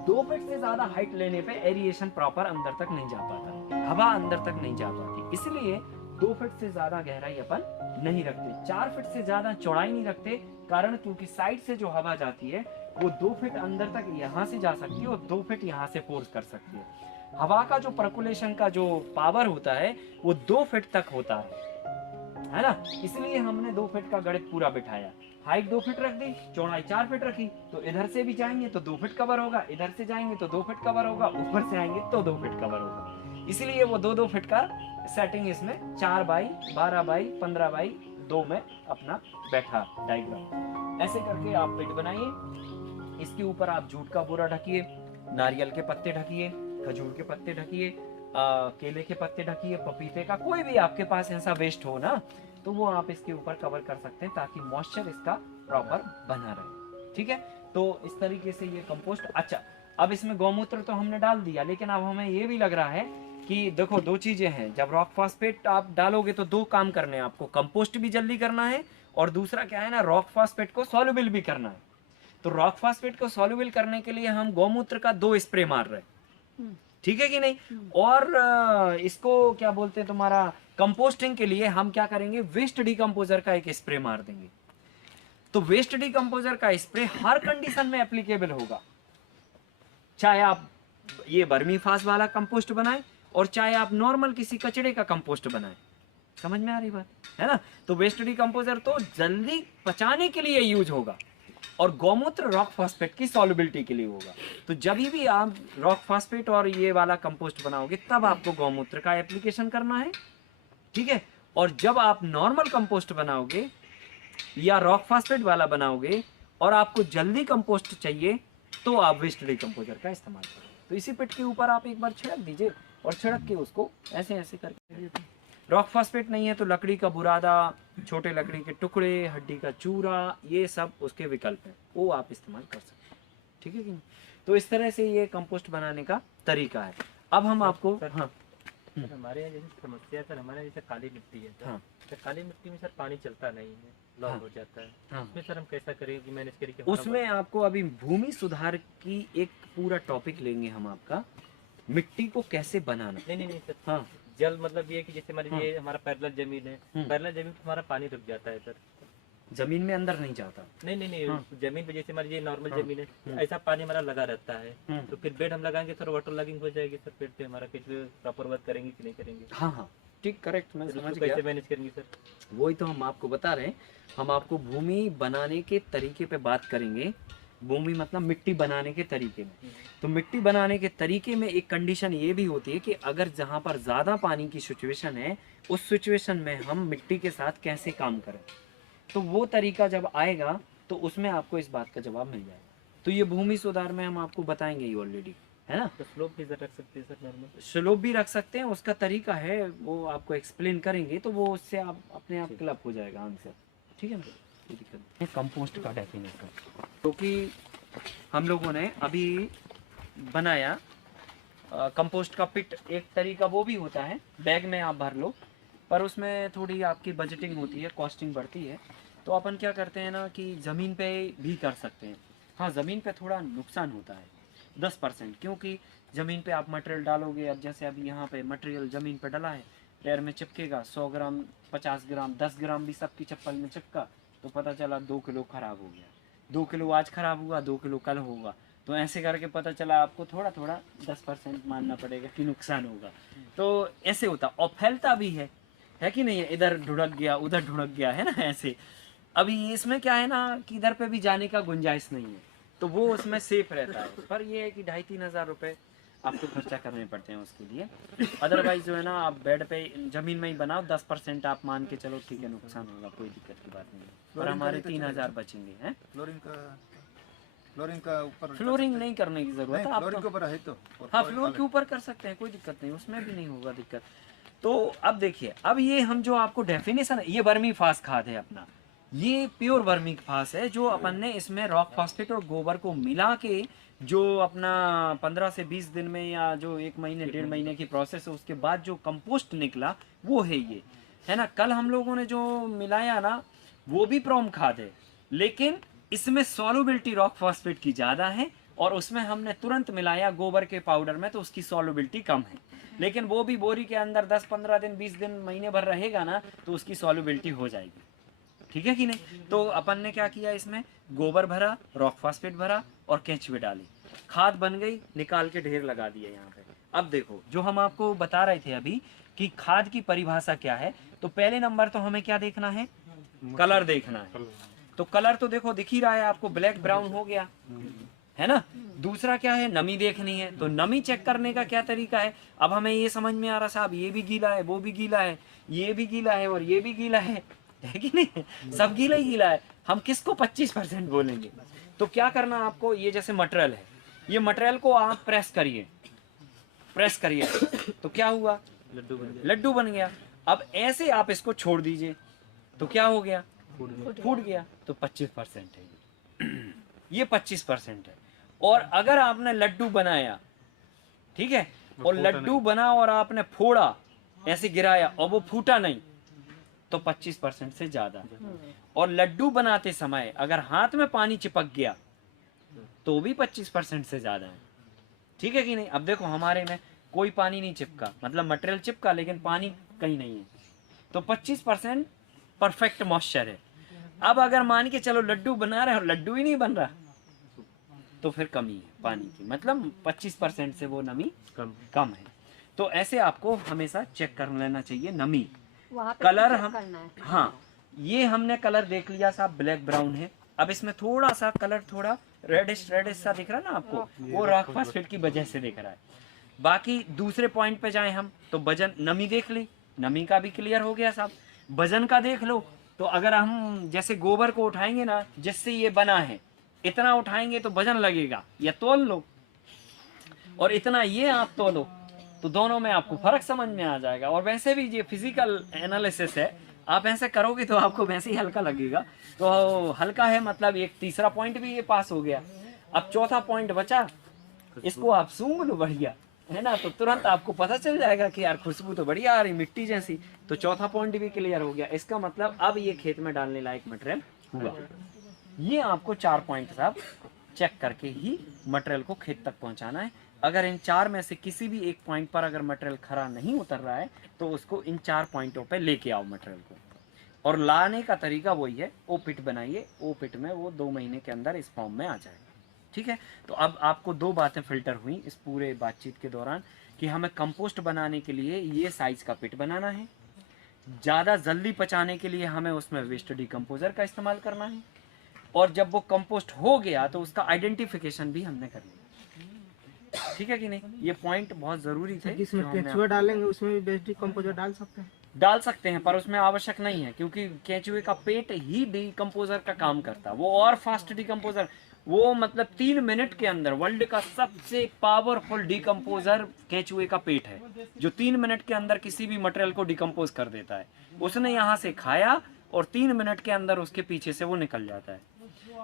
2 फीट से ज्यादा हाइट लेने पे एरिएशन प्रॉपर अंदर तक नहीं जा पाता, हवा अंदर तक नहीं जा पाती, इसलिए 2 फीट से ज्यादा गहराई अपन नहीं रखते, 4 फीट से ज्यादा चौड़ाई नहीं रखते, कारण क्योंकि साइड से जो हवा जाती है वो 2 फीट अंदर तक यहाँ से जा सकती है और 2 फीट यहाँ से फोर्स कर सकती है। हवा का जो पर्कुलेशन का जो पावर होता है वो 2 फीट तक होता है ना, इसलिए हमने 2 फीट का गणित पूरा बिठाया। हाइट 2 फीट रख दी, चौड़ाई 4 फीट रखी, तो इधर से भी जाएंगे तो 2 फीट कवर होगा, इधर से जाएंगे तो 2 फीट कवर होगा, ऊपर से आएंगे तो 2 फीट कवर होगा, इसलिए वो 2-2 फीट का सेटिंग इसमें 4 बाई 12 बाई 15 बाई 2 में अपना बैठा डायग्राम। ऐसे करके आप पिट बनाइए, इसके ऊपर आप जूट का बोरा ढकिए, नारियल के पत्ते ढकिए, खजूर के पत्ते ढकिए, केले के पत्ते ढकिए, पपीते का कोई भी आपके पास ऐसा वेस्ट हो ना, तो वो आप इसके ऊपर कवर कर सकते हैं, ताकि मॉइस्चर इसका प्रॉपर बना रहे, ठीक है। तो इस तरीके से ये कंपोस्ट। अच्छा, अब इसमें गौमूत्र तो हमने डाल दिया, लेकिन अब हमें ये भी लग रहा है कि देखो 2 चीजें हैं, जब रॉक फॉस्फेट आप डालोगे तो 2 काम करने हैं आपको, कंपोस्ट भी जल्दी करना है, और दूसरा क्या है ना, रॉक फॉस्फेट को सॉल्युबल भी करना है। तो रॉक फॉस्फेट को सॉल्युबल करने के लिए हम गौमूत्र का 2 स्प्रे मार रहे हैं, ठीक है कि नहीं। और इसको क्या बोलते हैं, तुम्हारा कंपोस्टिंग के लिए हम क्या करेंगे, वेस्ट डिकम्पोजर का एक स्प्रे मार देंगे। तो वेस्ट डिकम्पोजर का स्प्रे हर कंडीशन में एप्लीकेबल होगा, चाहे आप ये बर्मी फास वाला कंपोस्ट बनाएं और चाहे आप नॉर्मल किसी कचड़े का कंपोस्ट बनाएं। समझ में आ रही बात है ना। तो वेस्ट डिकम्पोजर तो जल्दी पचाने के लिए यूज होगा, और गौमूत्र रॉक फॉस्फेट की सॉल्युबिलिटी के लिए होगा। तो जब भी आप रॉक फॉस्फेट और ये वाला कंपोस्ट बनाओगे तब आपको गौमूत्र का एप्लीकेशन करना है, ठीक है। और जब आप नॉर्मल कंपोस्ट बनाओगे या रॉक फॉस्फेट वाला बनाओगे और आपको जल्दी कंपोस्ट चाहिए, तो आप वेस्ट डिकम्पोजर का इस्तेमाल करो। तो इसी पिट के ऊपर आप एक बार छिड़क दीजिए, और छिड़क के उसको ऐसे ऐसे करके, रॉक फॉस्फेट नहीं है तो लकड़ी का बुरादा, छोटे लकड़ी के टुकड़े, हड्डी का चूरा, ये सब उसके विकल्प हैं, वो आप इस्तेमाल कर सकते हैं, ठीक है कि नहीं। तो इस तरह से ये कंपोस्ट बनाने का तरीका है। अब हम आपको हाँ सर, हमारे यहाँ जैसे समस्या है सर, हमारे यहाँ जैसे काली मिट्टी है सर, हाँ। तो काली मिट्टी में सर पानी चलता नहीं है, लॉक हाँ। हो जाता है, हाँ। उसमें सर हम कैसा करें कि मैनेज करें कि उसमें आपको अभी भूमि सुधार की एक पूरा टॉपिक लेंगे हम आपका, मिट्टी को कैसे बनाना। नहीं सर, हाँ। जल मतलब ये कि जैसे हमारी हाँ। ये हमारा पैरेलल जमीन है, पैरेलल जमीन पे हमारा पानी रुक जाता है सर, जमीन में अंदर नहीं जाता। नहीं हाँ। जमीन पे जैसे हमारी ये नॉर्मल हाँ। जमीन है, ऐसा पानी हमारा लगा रहता है, हम्म। तो फिर बेड हम लगाएंगे सर, वाटर लॉगिंग हो जाएगी सर, पेड़ पे हमारा कैसे प्रॉपर वर्क करेंगे कि नहीं करेंगे, हाँ हाँ ठीक, करेक्ट, मैं फिर समझ उसको गया। कैसे मैनेज करेंगे सर। वही तो हम आपको बता रहे हैं, हम आपको भूमि बनाने के तरीके पे बात करेंगे। भूमि मतलब मिट्टी बनाने के तरीके में। तो मिट्टी बनाने के तरीके में एक कंडीशन ये भी होती है कि अगर जहाँ पर ज़्यादा पानी की सिचुएशन है, उस सिचुएशन में हम मिट्टी के साथ कैसे काम करें, तो वो तरीका जब आएगा तो उसमें आपको इस बात का जवाब मिल जाएगा। तो ये भूमि सुधार में हम आपको बताएंगे ही ऑलरेडी, है ना। तो स्लोप भी सर रख सकते हैं सर, नॉर्मल स्लोप भी रख सकते हैं, उसका तरीका है, वो आपको एक्सप्लेन करेंगे, तो वो उससे आप अपने आप क्लियर हो जाएगा आंसर, ठीक है ना, कोई दिक्कत नहीं। कंपोस्ट का डेफिनेशन, क्योंकि हम लोगों ने अभी बनाया कंपोस्ट का पिट, एक तरीका वो भी होता है, बैग में आप भर लो, पर उसमें थोड़ी आपकी बजटिंग होती है, कॉस्टिंग बढ़ती है। तो अपन क्या करते हैं ना कि ज़मीन पे भी कर सकते हैं। हाँ, ज़मीन पे थोड़ा नुकसान होता है 10%, क्योंकि ज़मीन पे आप मटेरियल डालोगे, अब जैसे अभी यहाँ पे मटेरियल ज़मीन पे डला है, पैर में चिपकेगा, 100 ग्राम 50 ग्राम 10 ग्राम भी सबकी चप्पल में चिपका, तो पता चला 2 किलो ख़राब हो गया, 2 किलो आज ख़राब हुआ, 2 किलो कल होगा। तो ऐसे करके पता चला आपको थोड़ा थोड़ा 10% मानना पड़ेगा कि नुकसान होगा। तो ऐसे होता, और फैलता भी है कि नहीं है, इधर ढुढ़क गया उधर ढुढ़क गया, है ना ऐसे। अभी इसमें क्या है ना कि इधर पे भी जाने का गुंजाइश नहीं है, तो वो उसमें सेफ रहता है। पर ये है कि 2,500-3 हज़ार रुपये आपको खर्चा करने पड़ते हैं उसके लिए। अदरवाइज जो है ना, आप बेड पे ज़मीन में ही बनाओ, 10% आप मान के चलो, ठीक है, नुकसान होगा, कोई दिक्कत की बात नहीं। पर हमारे 3,000 बचेंगे हैं। फ्लोरिंग का ऊपर फ्लोरिंग नहीं करने की जरूरत है, फ्लोरिंग के ऊपर है तो हाँ, फ्लोर के ऊपर कर सकते हैं, कोई दिक्कत नहीं, उसमें भी नहीं होगा दिक्कत। तो अब देखिए, अब ये हम जो आपको डेफिनेशन, ये वर्मी फास खाद है अपना, ये प्योर वर्मी फास है, जो अपन ने इसमें रॉक फॉस्फेट और गोबर को मिला के जो अपना 15 से 20 दिन में, या जो 1 महीने 1.5 महीने की प्रोसेस है, उसके बाद जो कंपोस्ट निकला वो है ये, है ना। कल हम लोगों ने जो मिलाया ना, वो भी प्रोम खाद है, लेकिन इसमें सॉल्युबिलिटी रॉक फॉस्फेट की ज़्यादा है, और उसमें हमने तुरंत मिलाया गोबर के पाउडर में, तो उसकी सॉल्युबिलिटी कम है। लेकिन वो भी बोरी के अंदर 10-15 दिन 20 दिन महीने भर रहेगा ना, तो उसकी सॉल्युबिलिटी हो जाएगी, ठीक है कि नहीं। तो अपन ने क्या किया, इसमें गोबर भरा, रॉक फॉस्फेट भरा और केंचुए डाली, खाद बन गई, निकाल के ढेर लगा दिया यहाँ पे। अब देखो, जो हम आपको बता रहे थे अभी कि खाद की परिभाषा क्या है, तो पहले नंबर तो हमें क्या देखना है, कलर देखना है। तो कलर तो देखो दिख ही रहा है आपको, ब्लैक ब्राउन हो गया, है ना। दूसरा क्या है, नमी देखनी है। तो नमी चेक करने का क्या तरीका है, अब हमें ये समझ में आ रहा साहब, ये भी गीला है, वो भी गीला है, ये भी गीला है और ये भी गीला है कि नहीं, सब गीला ही गीला है, हम किसको 25% बोलेंगे। तो क्या करना आपको, ये जैसे मटेरियल है, ये मटेरियल को आप प्रेस करिए, प्रेस करिए, तो क्या हुआ, लड्डू बन गया। अब ऐसे आप इसको छोड़ दीजिए, तो क्या हो गया, फूट गया। तो 25% है ये 25% है। और अगर आपने लड्डू बनाया, ठीक है, और लड्डू बना और आपने फोड़ा, ऐसे गिराया और वो फूटा नहीं, तो 25% से ज्यादा है। और लड्डू बनाते समय अगर हाथ में पानी चिपक गया, तो भी 25% से ज्यादा है, ठीक है कि नहीं। अब देखो, हमारे में कोई पानी नहीं चिपका, मतलब मटेरियल चिपका लेकिन पानी कहीं नहीं है, तो 25% परफेक्ट मॉइस्चर है। अब अगर मान के चलो लड्डू बना रहे हैं और लड्डू ही नहीं बन रहा, तो फिर कमी है पानी की, मतलब 25% से वो नमी कम है। तो ऐसे आपको हमेशा चेक कर लेना चाहिए नमी। कलर हम, हाँ, ये हमने कलर देख लिया साहब, ब्लैक ब्राउन है। अब इसमें थोड़ा सा कलर थोड़ा रेडिश रेडिश सा दिख रहा है ना आपको, वो रॉक फॉस्फेट की वजह से दिख रहा है। बाकी दूसरे पॉइंट पे जाएं हम, तो वजन, नमी देख ली, नमी का भी क्लियर हो गया साहब। वजन का देख लो, तो अगर हम जैसे गोबर को उठाएंगे ना, जिससे ये बना है, इतना उठाएंगे तो वजन लगेगा, या तोल लो, और इतना ये आप तोलो, तो दोनों में आपको फर्क समझ में आ जाएगा। और वैसे भी ये फिजिकल एनालिसिस है, आप ऐसे करोगे तो आपको वैसे ही हल्का लगेगा। तो हल्का है मतलब एक तीसरा पॉइंट भी ये पास हो गया। अब चौथा पॉइंट बचा, इसको आप सूंघ लो बढ़िया, है ना, तो तुरंत आपको पता चल जाएगा कि यार खुशबू तो बढ़िया आ रही, मिट्टी जैसी। तो चौथा पॉइंट भी क्लियर हो गया। इसका मतलब अब ये खेत में डालने लायक मटेरियल हुआ। ये आपको 4 पॉइंट साहब चेक करके ही मटेरियल को खेत तक पहुंचाना है। अगर इन 4 में से किसी भी एक पॉइंट पर अगर मटेरियल खरा नहीं उतर रहा है, तो उसको इन 4 पॉइंटों पे लेके आओ मटेरियल को। और लाने का तरीका वही है, ओ पिट बनाइए, ओ पिट में वो 2 महीने के अंदर इस फॉर्म में आ जाएगा, ठीक है। तो अब आपको 2 बातें फिल्टर हुई इस पूरे बातचीत के दौरान, कि हमें कंपोस्ट बनाने के लिए ये साइज का पिट बनाना है, ज़्यादा जल्दी पचाने के लिए हमें उसमें वेस्ट डिकम्पोजर का इस्तेमाल करना है, और जब वो कंपोस्ट हो गया तो उसका आइडेंटिफिकेशन भी हमने कर लिया, ठीक है कि नहीं। ये पॉइंट बहुत ज़रूरी थे। जिसमें केंचुआ डालेंगे उसमें भी वेस्ट डिकम्पोजर डाल सकते हैं, पर उसमें आवश्यक नहीं है, क्योंकि केंचुए का पेट ही डिकम्पोजर का काम करता है। वो और फास्ट डिकम्पोजर, वो मतलब 3 मिनट के अंदर वर्ल्ड का सबसे पावरफुल डिकम्पोजर केंचुए का पेट है, जो 3 मिनट के अंदर किसी भी मटेरियल को डिकम्पोज कर देता है। उसने यहाँ से खाया और 3 मिनट के अंदर उसके पीछे से वो निकल जाता है,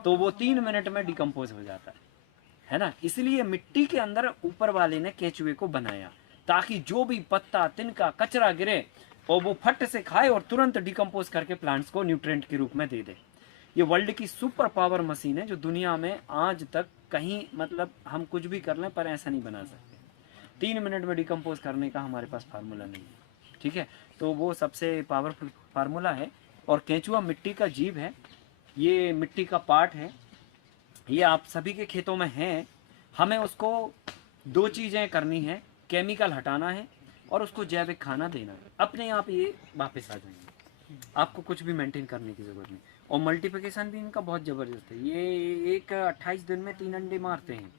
तो वो 3 मिनट में डिकम्पोज हो जाता है ना। इसलिए मिट्टी के अंदर ऊपर वाले ने केंचुए को बनाया ताकि जो भी पत्ता तिनका कचरा गिरे और वो फट से खाए और तुरंत डिकम्पोज करके प्लांट्स को न्यूट्रिएंट के रूप में दे दे। ये वर्ल्ड की सुपर पावर मशीन है जो दुनिया में आज तक कहीं मतलब हम कुछ भी कर लें पर ऐसा नहीं बना सकते। 3 मिनट में डिकम्पोज करने का हमारे पास फार्मूला नहीं है, ठीक है। तो वो सबसे पावरफुल फार्मूला है। और केंचुआ मिट्टी का जीव है, ये मिट्टी का पार्ट है, ये आप सभी के खेतों में है। हमें उसको 2 चीज़ें करनी है, केमिकल हटाना है और उसको जैविक खाना देना है। अपने आप ये वापस आ जाएंगे, आपको कुछ भी मेंटेन करने की ज़रूरत नहीं। और मल्टीप्लिकेशन भी इनका बहुत ज़बरदस्त है। ये एक 28 दिन में 3 अंडे मारते हैं।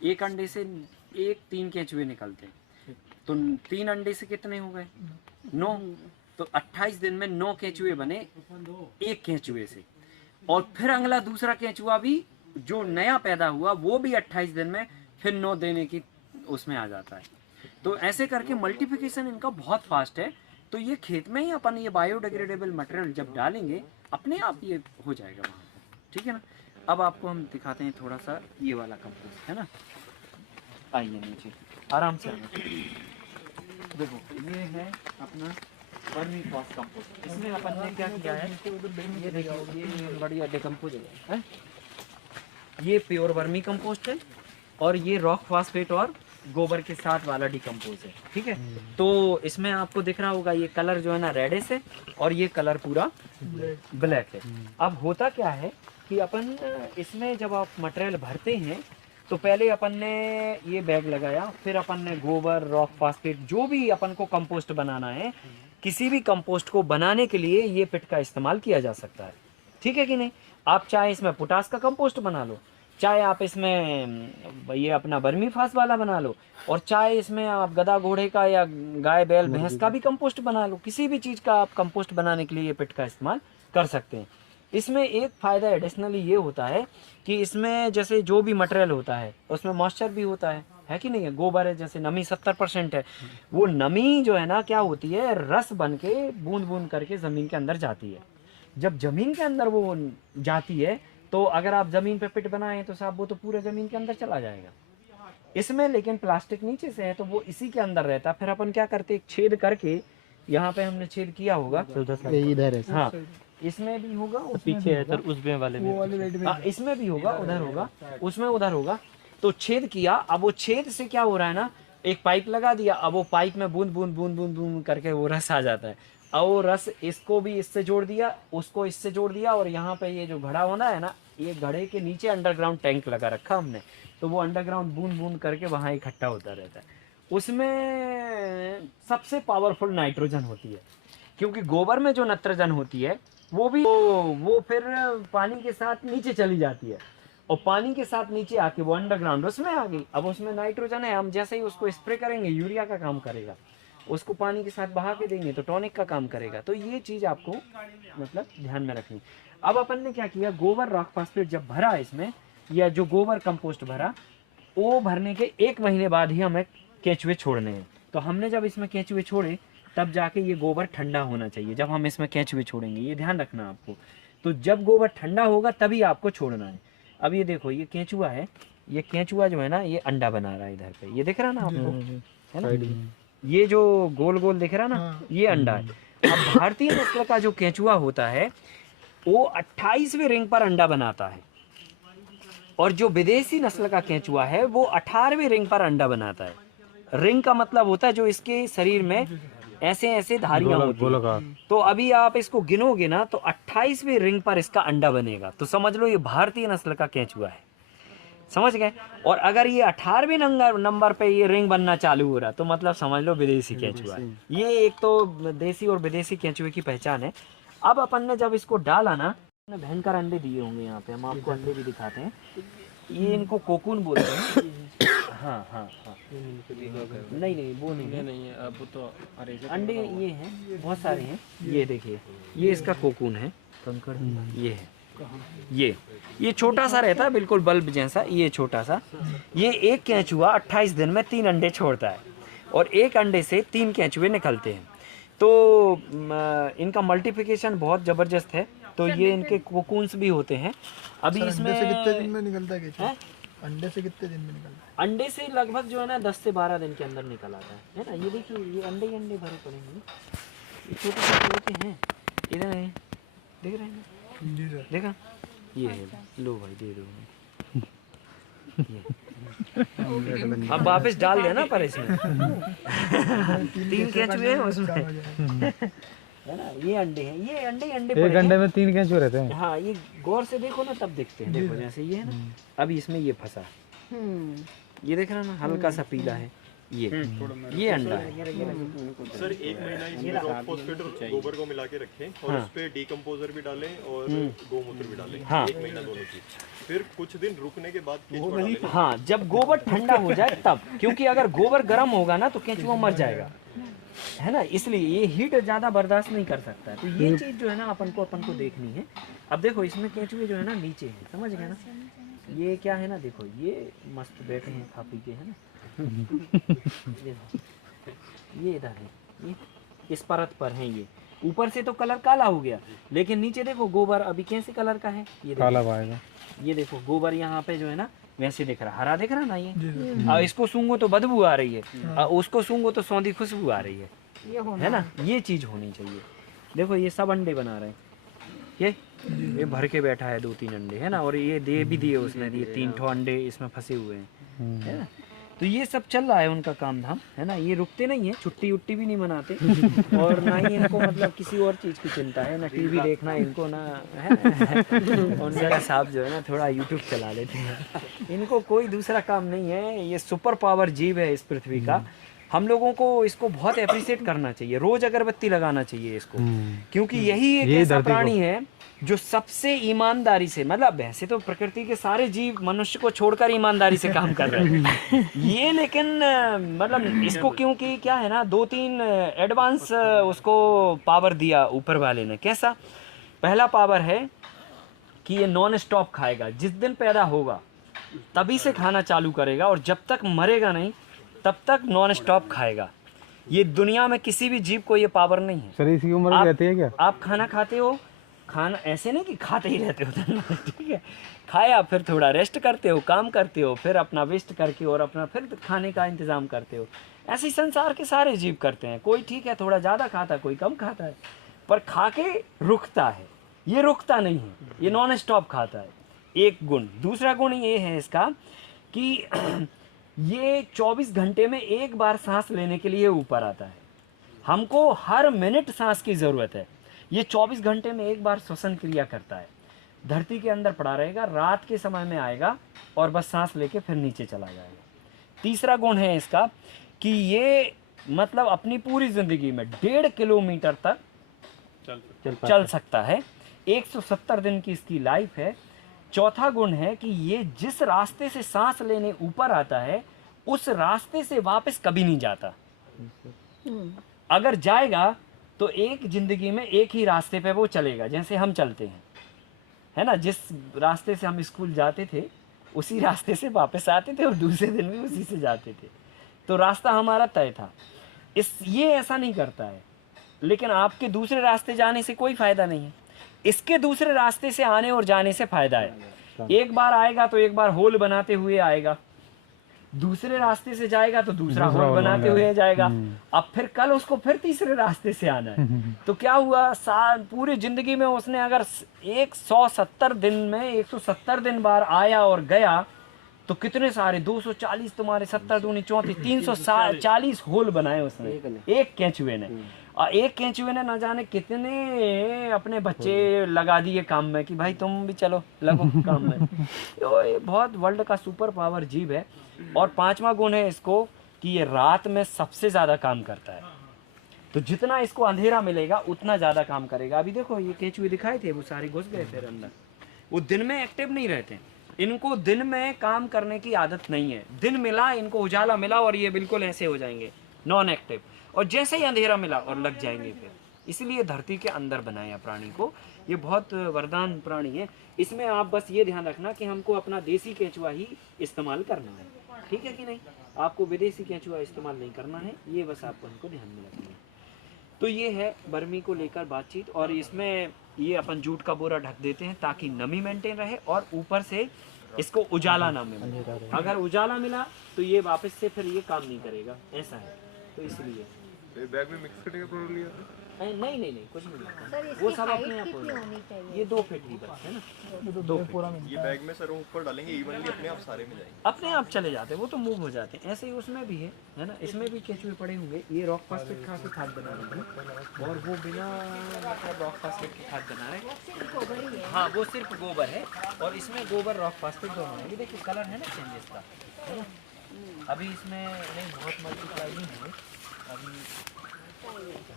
एक अंडे से 3 केंचुए निकलते हैं, तो 3 अंडे से कितने हो गए? 9। तो 28 दिन में 9 केंचुए बने एक केंचुए से। और फिर अगला दूसरा केंचुआ भी जो नया पैदा हुआ वो भी 28 दिन में फिर 9 देने की उसमें आ जाता है। तो ऐसे करके मल्टीप्लिकेशन इनका बहुत फास्ट है। तो ये खेत में ही अपन ये बायोडिग्रेडेबल मटेरियल जब डालेंगे अपने आप ये हो जाएगा वहाँ पर, ठीक है ना। अब आपको हम दिखाते हैं थोड़ा सा ये वाला कंपोस्ट, है ना। आइए नीचे आराम से आना। देखो ये है अपना वर्मी कंपोस्ट। इसमें अपन ने क्या किया है, ये देखो ये बढ़िया डिकम्पोज है। ये प्योर वर्मी कंपोस्ट है और ये रॉक फास्फेट और गोबर के साथ वाला डिकम्पोज है, ठीक है। तो इसमें आपको दिख रहा होगा ये कलर जो है ना रेडिश है और ये कलर पूरा ब्लैक है। अब होता क्या है कि अपन इसमें जब आप मटेरियल भरते हैं तो पहले अपन ने ये बैग लगाया, फिर अपन ने गोबर रॉक फास्फेट जो भी अपन को कंपोस्ट बनाना है, किसी भी कंपोस्ट को बनाने के लिए ये पिट का इस्तेमाल किया जा सकता है, ठीक है कि नहीं। आप चाहे इसमें पोटास का कंपोस्ट बना लो, चाहे आप इसमें ये अपना वर्मी फास वाला बना लो, और चाहे इसमें आप गधा घोड़े का या गाय बैल भैंस का भी कंपोस्ट बना लो। किसी भी चीज़ का आप कंपोस्ट बनाने के लिए ये पिट का इस्तेमाल कर सकते हैं। इसमें एक फ़ायदा एडिशनली ये होता है कि इसमें जैसे जो भी मटेरियल होता है उसमें मॉइस्चर भी होता है कि नहीं है। गोबर है, जैसे नमी 70% है, वो नमी जो है ना क्या होती है, रस बन के बूंद बूंद करके ज़मीन के अंदर जाती है। जब ज़मीन के अंदर वो जाती है तो अगर आप ज़मीन पे पिट बनाएं तो साहब वो तो पूरे ज़मीन के अंदर चला जाएगा। इसमें लेकिन प्लास्टिक नीचे से है तो वो इसी के अंदर रहता। फिर अपन क्या करते, एक छेद करके, यहाँ पे हमने छेद किया होगा, इधर है, हाँ इसमें भी होगा, पीछे है सर, उस वाले में, हाँ इसमें भी होगा, उधर होगा, उसमें उधर होगा। तो छेद किया, अब वो छेद से क्या हो रहा है ना, एक पाइप लगा दिया, अब वो पाइप में बूंद बूंद बूंद बूंद बूंद करके वो रस आ जाता है। और वो रस इसको भी इससे जोड़ दिया, उसको इससे जोड़ दिया, और यहाँ पे ये जो घड़ा होना है ना, ये घड़े के नीचे अंडरग्राउंड टैंक लगा रखा हमने, तो वो अंडरग्राउंड बूंद बूंद करके वहाँ इकट्ठा होता रहता है। उसमें सबसे पावरफुल नाइट्रोजन होती है, क्योंकि गोबर में जो नाइट्रोजन होती है वो फिर पानी के साथ नीचे चली जाती है, और पानी के साथ नीचे आके वो अंडरग्राउंड उसमें आ गई। अब उसमें नाइट्रोजन है, हम जैसे ही उसको स्प्रे करेंगे यूरिया का काम करेगा, उसको पानी के साथ बहा के देंगे तो टॉनिक का काम करेगा। तो ये चीज़ आपको मतलब ध्यान में रखनी। अब अपन ने क्या किया, गोबर रॉक फास्फेट जब भरा इसमें, या जो गोबर कंपोस्ट भरा, वो भरने के 1 महीने बाद ही हमें केंचुए छोड़ने हैं। तो हमने जब इसमें केंचुए छोड़े तब जाके ये गोबर ठंडा होना चाहिए जब हम इसमें केंचुए छोड़ेंगे, ये ध्यान रखना आपको। तो जब गोबर ठंडा होगा तभी आपको छोड़ना है। अब ये देखो ये केंचुआ है, ये केंचुआ जो है ना ये अंडा बना रहा है इधर पे, ये दिख रहा ना आपको, है ना, ये जो गोल गोल दिख रहा ना, ये अंडा है। अब भारतीय नस्ल का जो केंचुआ होता है वो 28वें रिंग पर अंडा बनाता है, और जो विदेशी नस्ल का केंचुआ है वो 18वें रिंग पर अंडा बनाता है। रिंग का मतलब होता है जो इसके शरीर में ऐसे ऐसे धारियां होती हैं। तो अभी आप इसको गिनोगे ना तो 28वें रिंग पर इसका अंडा बनेगा। तो समझ लो ये भारतीय नस्ल का केंचुआ है, समझ गए। और अगर ये 18वें नंबर पे ये रिंग बनना चालू हो रहा तो मतलब समझ लो विदेशी केंचुआ है। ये एक तो देसी और विदेशी केंचुए की पहचान है। अब अपन ने जब इसको डाला ना, भयंकर अंडे दिए होंगे यहाँ पे, हम आपको अंडे भी दिखाते हैं। ये इनको कोकून बोलते हैं। हाँ हाँ हाँ, नहीं वो नहीं है, अब तो अंडे ये हैं, बहुत सारे हैं। ये देखिए ये इसका कोकून है, कंकड़ ये है, ये छोटा सा रहता है बिल्कुल बल्ब जैसा, ये छोटा सा। ये एक केंचुआ 28 दिन में 3 अंडे छोड़ता है, और एक अंडे से 3 केंचुए निकलते हैं। तो इनका मल्टीप्लिकेशन बहुत ज़बरदस्त है। तो ये इनके कोकून्स भी होते हैं। अभी इसमें से कितने दिन में निकलता है केंचुआ? अंडे से कितने दिन में निकलता है? अंडे से लगभग जो है ना 10 से 12 दिन के अंदर निकल आता है ना। ये देखिए ये अंडे ही अंडे भरे पड़े हैं, ये छोटे छोटे होते हैं, इधर है, देख रहे हैं ना? जी सर। देखा, ये है, लो भाई दे दो ये। अब वापस डाल देना पर इसमें 3 केंचुए हैं उसमें, है ना? ये अंडे हैं, ये अंडे ही अंडे एक अंडे में 3 केंचुए रहते हैं। हाँ, ये गौर से देखो ना तब दिखते हैं, देखो जैसे ये है ना, अभी इसमें ये फंसा, ये देख रहा ना हल्का सा पीला है, ये अंडा है। सर 1 महीना इसमें रॉक फॉस्फेट और गोबर को मिला के रखें और हाँ। उस पे डीकंपोजर भी डालें और गौमूत्र भी डालें। हाँ। 1 महीना दोनों चीज, फिर कुछ दिन रुकने के बाद केंचुआ डालें। हाँ, जब गोबर ठंडा हो जाए तब, क्योंकि अगर गोबर गर्म होगा ना तो केंचुआ मर जाएगा, है ना? इसलिए ये हीट ज़्यादा बर्दाश्त नहीं कर सकता है। तो ये चीज़ जो है ना अपन को देखनी है। अब देखो इसमें केंचुए जो है ना नीचे हैं, समझ गए ना? ये क्या है ना, देखो ये मस्त बैठे हैं खा पी के, है ना? ये इधर है, ये इस परत पर है, ये ऊपर से तो कलर काला हो गया, लेकिन नीचे देखो गोबर अभी कैसे कलर का है, ये काला देखो, पाएगा। ये देखो गोबर यहाँ पे जो है ना वैसे दिख रहा, हरा दिख रहा ना ये। और इसको सूंघो तो बदबू आ रही है, और उसको सूंघो तो सौंधी खुशबू आ रही है ना? ये चीज होनी चाहिए। देखो ये सब अंडे बना रहे हैं, ये भर के बैठा है 2-3 अंडे, है ना? और ये दे भी दिए उसने, दिए 3 ठो अंडे इसमें फंसे हुए हैं, है ना? तो ये सब चल रहा है उनका काम धाम, है ना? ये रुकते नहीं है, छुट्टी उट्टी भी नहीं मनाते और ना ही इनको मतलब किसी और चीज़ की चिंता है, ना टीवी देखना है इनको, ना है। और मेरा साहब जो है ना थोड़ा यूट्यूब चला लेते हैं, इनको कोई दूसरा काम नहीं है। ये सुपर पावर जीव है इस पृथ्वी का, हम लोगों को इसको बहुत अप्रिशिएट करना चाहिए, रोज अगरबत्ती लगाना चाहिए इसको, क्योंकि यही एक ऐसा प्राणी है जो सबसे ईमानदारी से, मतलब वैसे तो प्रकृति के सारे जीव मनुष्य को छोड़कर ईमानदारी से काम कर रहे हैं ये, लेकिन मतलब इसको क्योंकि क्या है ना 2-3 एडवांस उसको पावर दिया ऊपर वाले ने। कैसा? पहला पावर है कि ये नॉन स्टॉप खाएगा, जिस दिन पैदा होगा तभी से खाना चालू करेगा और जब तक मरेगा नहीं तब तक नॉन स्टॉप खाएगा। ये दुनिया में किसी भी जीव को ये पावर नहीं है। सर इसी उम्र में रहती है क्या? आप खाना खाते हो, खाना ऐसे नहीं कि खाते ही रहते हो, ठीक है? खाया फिर थोड़ा रेस्ट करते हो, काम करते हो, फिर अपना वेस्ट करके और अपना फिर खाने का इंतज़ाम करते हो। ऐसे ही संसार के सारे जीव करते हैं। कोई ठीक है थोड़ा ज़्यादा खाता है, कोई कम खाता है, पर खा के रुकता है। ये रुकता नहीं है, ये नॉन स्टॉप खाता है। एक गुण। दूसरा गुण ये है इसका कि ये 24 घंटे में एक बार सांस लेने के लिए ऊपर आता है। हमको हर मिनट सांस की ज़रूरत है। ये 24 घंटे में एक बार श्वसन क्रिया करता है, धरती के अंदर पड़ा रहेगा, रात के समय में आएगा और बस सांस लेके फिर नीचे चला जाएगा। तीसरा गुण है इसका कि ये मतलब अपनी पूरी ज़िंदगी में 1.5 किलोमीटर तक चल सकता है। 170 दिन की इसकी लाइफ है। चौथा गुण है कि ये जिस रास्ते से सांस लेने ऊपर आता है उस रास्ते से वापस कभी नहीं जाता। अगर जाएगा तो एक जिंदगी में एक ही रास्ते पे वो चलेगा, जैसे हम चलते हैं, है ना? जिस रास्ते से हम स्कूल जाते थे उसी रास्ते से वापस आते थे और दूसरे दिन भी उसी से जाते थे, तो रास्ता हमारा तय था। ये ऐसा नहीं करता है, लेकिन आपके दूसरे रास्ते जाने से कोई फ़ायदा नहीं है। इसके दूसरे रास्ते से आने और जाने से फ़ायदा है। एक बार आएगा तो एक बार होल बनाते हुए आएगा, दूसरे रास्ते से जाएगा तो दूसरा होल बनाते हुए जाएगा, अब फिर कल उसको फिर तीसरे रास्ते से आना है। तो क्या हुआ, पूरी ज़िंदगी में उसने अगर 170 दिन में 170 दिन बार आया और गया तो कितने सारे 240 तुम्हारे 70 दूनी 34 340 होल बनाए उसने, एक केंचुए ने। और एक केंचुए ने न जाने कितने अपने बच्चे लगा दिए काम में कि भाई तुम भी चलो लगो काम में। तो ये बहुत वर्ल्ड का सुपर पावर जीव है। और पांचवा गुण है इसको कि ये रात में सबसे ज़्यादा काम करता है। तो जितना इसको अंधेरा मिलेगा उतना ज़्यादा काम करेगा। अभी देखो ये केंचुए दिखाए थे, वो सारे घुस गए फिर अंदर। वो दिन में एक्टिव नहीं रहते, इनको दिन में काम करने की आदत नहीं है। दिन मिला, इनको उजाला मिला और ये बिल्कुल ऐसे हो जाएंगे नॉन एक्टिव, और जैसे ही अंधेरा मिला और लग जाएंगे फिर। इसलिए धरती के अंदर बनाया प्राणी को। ये बहुत वरदान प्राणी है। इसमें आप बस ये ध्यान रखना कि हमको अपना देसी केंचुआ ही इस्तेमाल करना है, ठीक है कि नहीं? आपको विदेशी केंचुआ इस्तेमाल नहीं करना है, ये बस आपको उनको ध्यान में रखना है। तो ये है बर्मी को लेकर बातचीत। और इसमें ये अपन जूट का बोरा ढक देते हैं ताकि नमी मेंटेन रहे और ऊपर से इसको उजाला ना मिले। अगर उजाला मिला तो ये वापस से फिर ये काम नहीं करेगा, ऐसा है। तो इसलिए बैग में मिक्स करने का प्रोडक्ट लिया था? नहीं नहीं नहीं कुछ नहीं लगता, सर वो इसकी सब अपने हाइट आप हो कितनी जाएगा। होनी चाहिए? ये 2 फीट ही बस है ना, 2 फीट। ये बैग में सर हम ऊपर डालेंगे इवनली अपने आप सारे में जाएंगे। अपने आप चले जाते हैं, वो तो मूव हो जाते हैं। ऐसे ही उसमें भी है ना, इसमें भी केचुए पड़े होंगे। ये रॉक फास्फेट खा के खाद बना रहे हैं और वो बिना मतलब रॉक फास्फेट के खाद बना रहे हैं। सिर्फ गोबर ही है। हाँ वो सिर्फ गोबर है और इसमें गोबर रॉक फास्फेट दोनों है। ये देखिए कलर है ना चेंज इसका, है ना। अभी इसमें नहीं बहुत मल्टीप्लाई नहीं है अभी,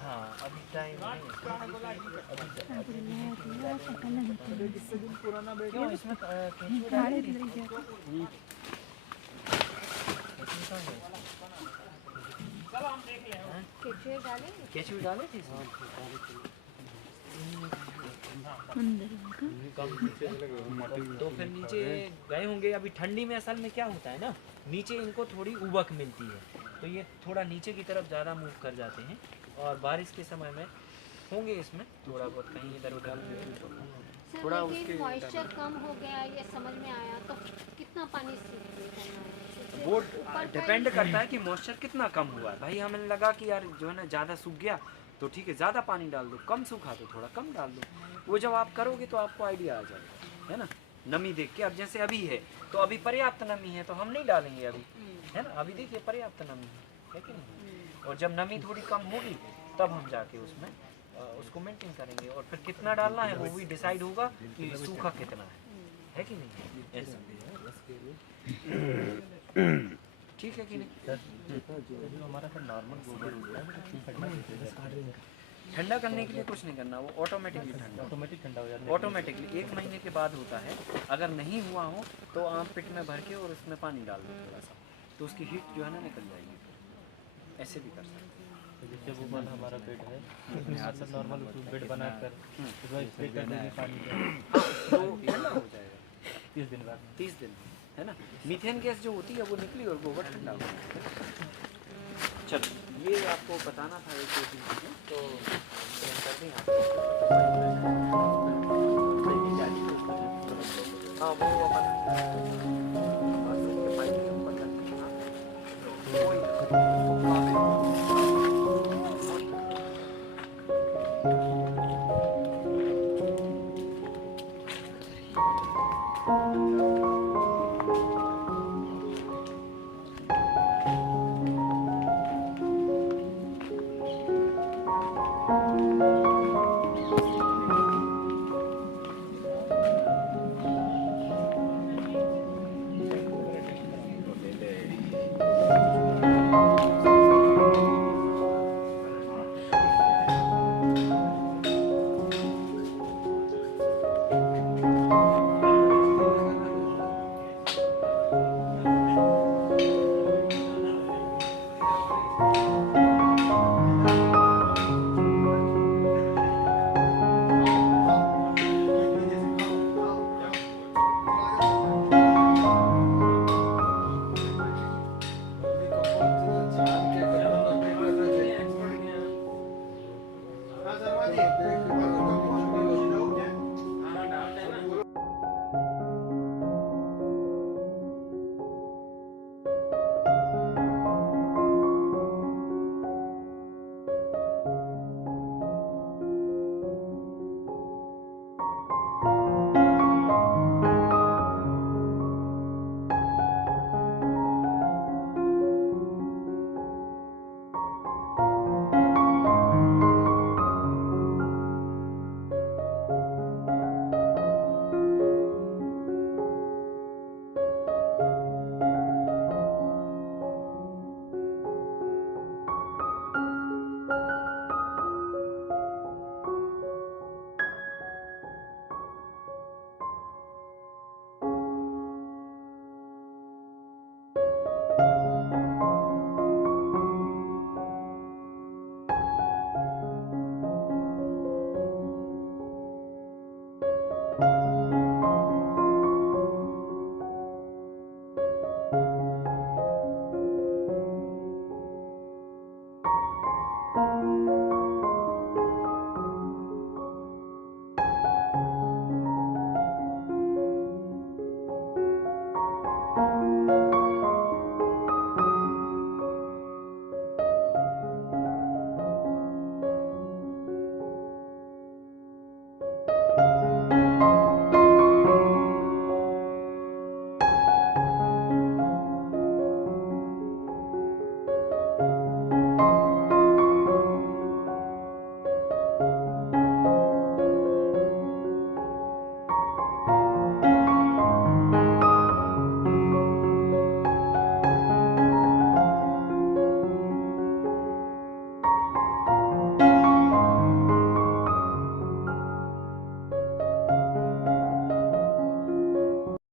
हाँ अभी टाइम नहीं है। क्यों इसमें केंचुए डाले थे? केचुए डालेंगे? केचुए डाले थे इसमें? तो फिर नीचे गए होंगे। अभी ठंडी में असल में क्या होता है ना, नीचे इनको थोड़ी उबक मिलती है, तो ये थोड़ा नीचे की तरफ ज़्यादा मूव कर जाते हैं। और बारिश के समय में होंगे इसमें थोड़ा बहुत कहीं इधर उधर सर थोड़ा लेकिन उसके मॉइस्चर कम हो गया ये समझ में आया, तो कितना पानी करना है? वो ऊपर का डिपेंड करता है कि मॉइस्चर कितना कम हुआ है। भाई हमें लगा कि यार जो है ना ज़्यादा सूख गया तो ठीक है ज़्यादा पानी डाल दो, कम सूखा तो थोड़ा कम डाल दो। वो जब आप करोगे तो आपको आइडिया आ जाएगा, है ना। नमी देख के, अब जैसे अभी है तो अभी पर्याप्त नमी है तो हम नहीं डालेंगे अभी, है ना। अभी देखिए पर्याप्त नमी है कि नहीं। और जब नमी थोड़ी कम होगी तब हम जाके उसमें उसको मेंटेन करेंगे और फिर कितना डालना है वो भी डिसाइड होगा कि सूखा कितना है कि नहीं। ऐसा ठीक है कि नहीं। हमारा सर नॉर्मल गोबर ठंडा करने के लिए कुछ नहीं करना, वो ऑटोमेटिकली ठंडा ऑटोमेटिक ठंडा हो जाता है। ऑटोमेटिकली 1 महीने के बाद होता है। अगर नहीं हुआ हो तो आप पिट में भर के और उसमें पानी डाल दो थोड़ा सा, तो उसकी हीट जो है ना निकल जाएगी। ऐसे भी कर सकते हैं। जैसे वो वाला हमारा बेड है उसमें आप नॉर्मल बेड बनाकर उसमें स्प्रे कर देंगे पानी का, तो ठंडा हो जाएगा 30 दिन बाद। 30 दिन, है ना। मीथेन गैस जो होती है वो निकली और गोबर ठंडा हो गया। चलो ये आपको बताना था एक दो चीज़ें, तो कर दें आपको। हाँ वो अपन हाँ